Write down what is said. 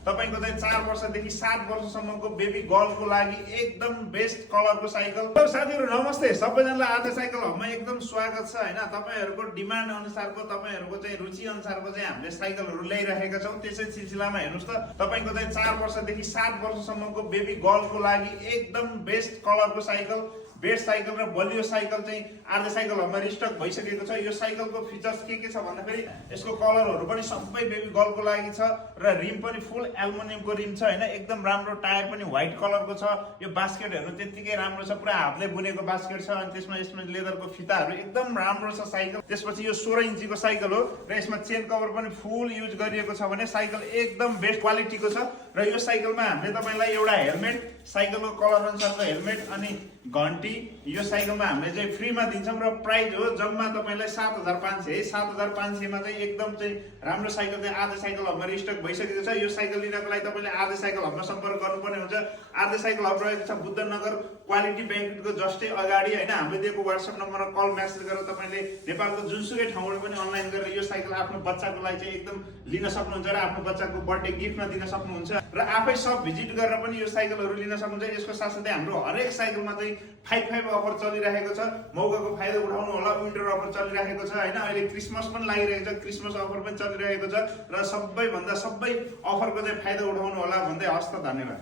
तपाईको चाहिँ 4 वर्षदेखि 7 वर्षसम्मको बेबी गर्लको लागि एकदम बेस्ट कलरको साइकल। साथीहरु नमस्ते, सबैजनालाई आधा साइकल हबमा एकदम स्वागत छ हैन। तपाईहरुको डिमान्ड अनुसारको तपाईहरुको चाहिँ रुचि अनुसारको चाहिँ हामीले साइकलहरु ल्याइरहेका छौं। त्यसै सिलसिलामा हेर्नुस् त, तपाईको चाहिँ 4 वर्षदेखि 7 वर्षसम्मको बेबी गर्लको लागि एकदम बेस्ट कलरको साइकल, बेस्ट साइकल र बलियो साइकल चाहिँ आधा साइकलहरुमा रिस्टक भइसकेको छ। यो साइकलको फिचर्स के छ भन्दाखेरि यसको कलरहरु पनि सबै बेबी गर्लको लागि छ र रिम पनि फुल एल्युमिनियमको रिम छ हैन। एकदम राम्रो, टायर पनि व्हाइट कलरको छ। यो बास्केटहरु त्यतिकै राम्रो छ, पुरा हातले बुनेको बास्केट छ अनि यसमा लेदरको फिताहरु एकदम राम्रो छ साइकल। त्यसपछि यो 16 इन्चीको साइकल हो र यसमा चेन कभर पनि फुल युज गरिएको छ भने साइकल एकदम बेस्ट क्वालिटीको छ। र यो साइकलमा हामीले तपाईलाई एउटा हेलमेट, साइकलको कलर अनुसारको हेलमेट अनि घण्टी यो साइकलमा हामीले चाहिँ फ्रीमा दिन्छौं र प्राइस हो जम्मा तपाईलाई 7500। 7500 मा चाहिँ एकदम चाहिँ राम्रो साइकल चाहिँ आधा साइकल हबमा रिस्टक भइसकेको छ। यो साइकल लिनको लागि तपाईले आधा साइकल हबमा सम्पर्क गर्नुपर्ने हुन्छ। आधा साइकल हब रहेको छ बुद्धनगर क्वालिटी ब्याङ्कको जस्तै अगाडि हैन। हामीले दिएको WhatsApp नम्बरमा कल मेसेज गरेर तपाईले नेपालको जुनसुकै ठाउँबाट पनि अनलाइन गरेर यो साइकल आफ्नो बच्चाको लागि चाहिँ एकदम लिन सक्नुहुन्छ र आफ्नो बच्चाको बर्थडे गिफ्टमा दिन सक्नुहुन्छ र आफै सब भिजिट गरेर पनि यो साइकलहरु लिन सक्नुहुन्छ। यसको साथसाथै हाम्रो हरेक साइकलमा चाहिँ 5/5 अफर चलिरहेको छ। मौकाको फाइदा उठाउनु होला। विन्टर अफर चलिरहेको छ हैन। अहिले क्रिसमस पनि लागिरहेको छ, क्रिसमस अफर पनि चलिरहेको छ र सबै अफरको चाहिँ फाइदा उठाउनु होला भन्दै हस्त धन्यवाद।